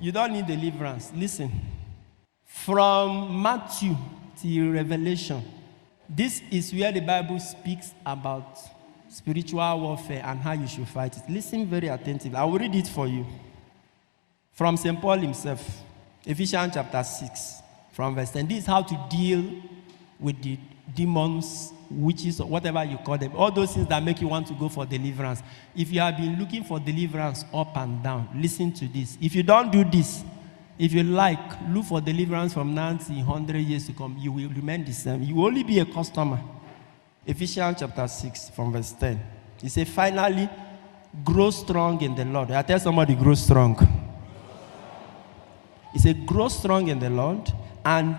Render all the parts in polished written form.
You don't need deliverance. Listen. From Matthew to Revelation, this is where the Bible speaks about spiritual warfare and how you should fight it. Listen very attentively. I will read it for you. From St. Paul himself, Ephesians chapter 6, from verse 10. This is how to deal with the demons, witches, or whatever you call them. All those things that make you want to go for deliverance. If you have been looking for deliverance up and down, listen to this. If you don't do this, if you like, look for deliverance from 90, 100 years to come, you will remain the same. You will only be a customer. Ephesians chapter 6, from verse 10. He said, finally, grow strong in the Lord. I tell somebody, grow strong. He said, grow strong in the Lord and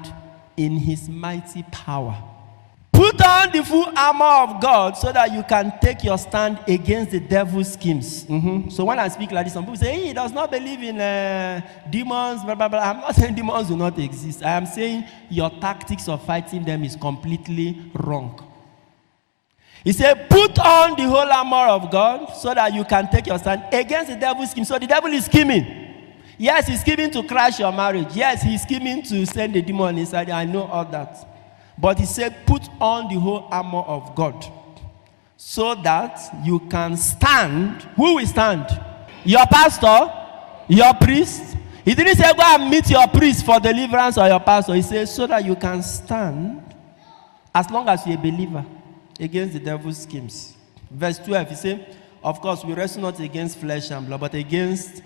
in his mighty power. Put on the full armor of God so that you can take your stand against the devil's schemes. So when I speak like this, some people say, hey, he does not believe in demons, blah, blah, blah. I'm not saying demons do not exist. I am saying your tactics of fighting them is completely wrong. He said, put on the whole armor of God so that you can take your stand against the devil's scheme. So the devil is scheming. Yes, he's scheming to crash your marriage. Yes, he's scheming to send the demon inside you. I know all that. But he said, put on the whole armor of God so that you can stand. Who will stand? Your pastor? Your priest? He didn't say, go and meet your priest for deliverance or your pastor. He said, so that you can stand as long as you're a believer against the devil's schemes. Verse 12, he said, of course, we wrestle not against flesh and blood, but against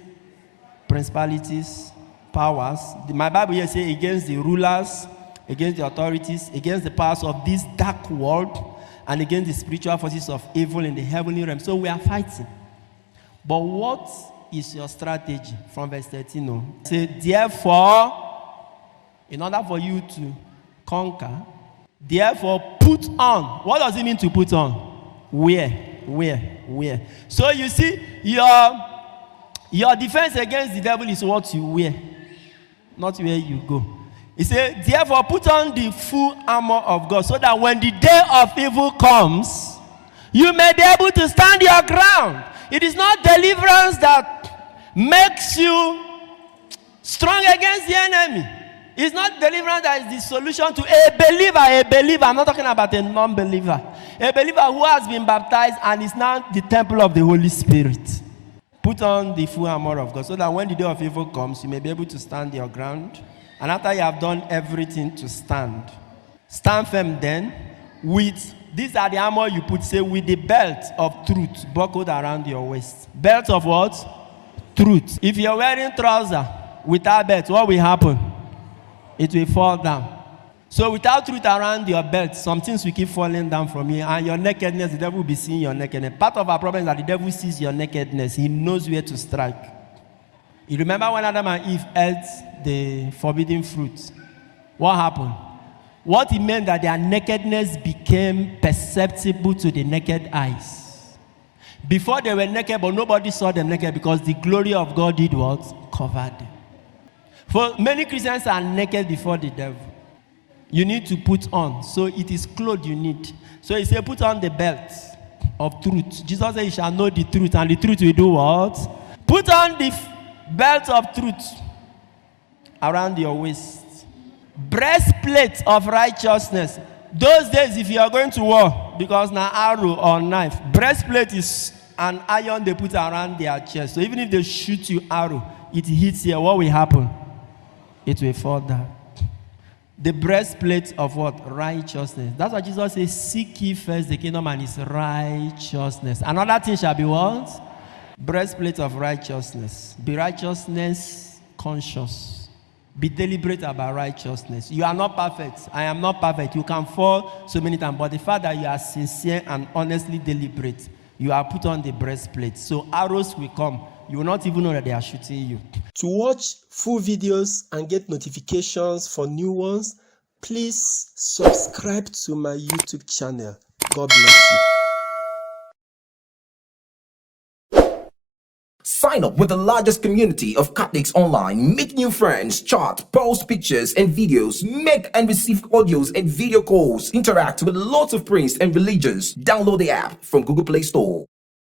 principalities, powers. My Bible here says against the rulers, against the authorities, against the powers of this dark world, and against the spiritual forces of evil in the heavenly realm. So we are fighting. But what is your strategy? From verse 13, no. Say, therefore, in order for you to conquer, therefore put on. What does it mean to put on? Wear. So you see, your defense against the devil is what you wear, not where you go. He said, therefore put on the full armor of God so that when the day of evil comes, you may be able to stand your ground. It is not deliverance that makes you strong against the enemy. It's not deliverance that is the solution to a believer. I'm not talking about a non-believer. A believer who has been baptized and is now the temple of the Holy Spirit. Put on the full armor of God so that when the day of evil comes, you may be able to stand your ground. And after you have done everything to stand, stand firm then with, these are the armor you put, say, with the belt of truth buckled around your waist. Belt of what? Truth. If you're wearing trousers without belt, what will happen? It will fall down. So without truth around your belt, some things will keep falling down from you. And your nakedness, the devil will be seeing your nakedness. Part of our problem is that the devil sees your nakedness. He knows where to strike. You remember when Adam and Eve ate the forbidden fruit? What happened? What it meant that their nakedness became perceptible to the naked eyes. Before they were naked, but nobody saw them naked because the glory of God did what? Covered them. For many Christians are naked before the devil. You need to put on. So it is clothes you need. So he said, put on the belt of truth. Jesus said, you shall know the truth, and the truth will do what? Put on the belt of truth around your waist. Breastplate of righteousness. Those days, if you are going to war, because now arrow or knife, breastplate is an iron they put around their chest. So even if they shoot you arrow, it hits here, what will happen? It will fall down. The breastplate of what? Righteousness. That's why Jesus says, seek ye first the kingdom and his righteousness. Another thing shall be what? Breastplate of righteousness. Be righteousness conscious. Be deliberate about righteousness. You are not perfect. I am not perfect. You can fall so many times. But the fact that you are sincere and honestly deliberate, you are put on the breastplate. So arrows will come. You will not even know that they are shooting you. To watch full videos and get notifications for new ones, please subscribe to my YouTube channel. God bless you. Sign up with the largest community of Catholics online. Make new friends, chat, post pictures and videos, make and receive audios and video calls, interact with lots of priests and religions. Download the app from Google Play Store.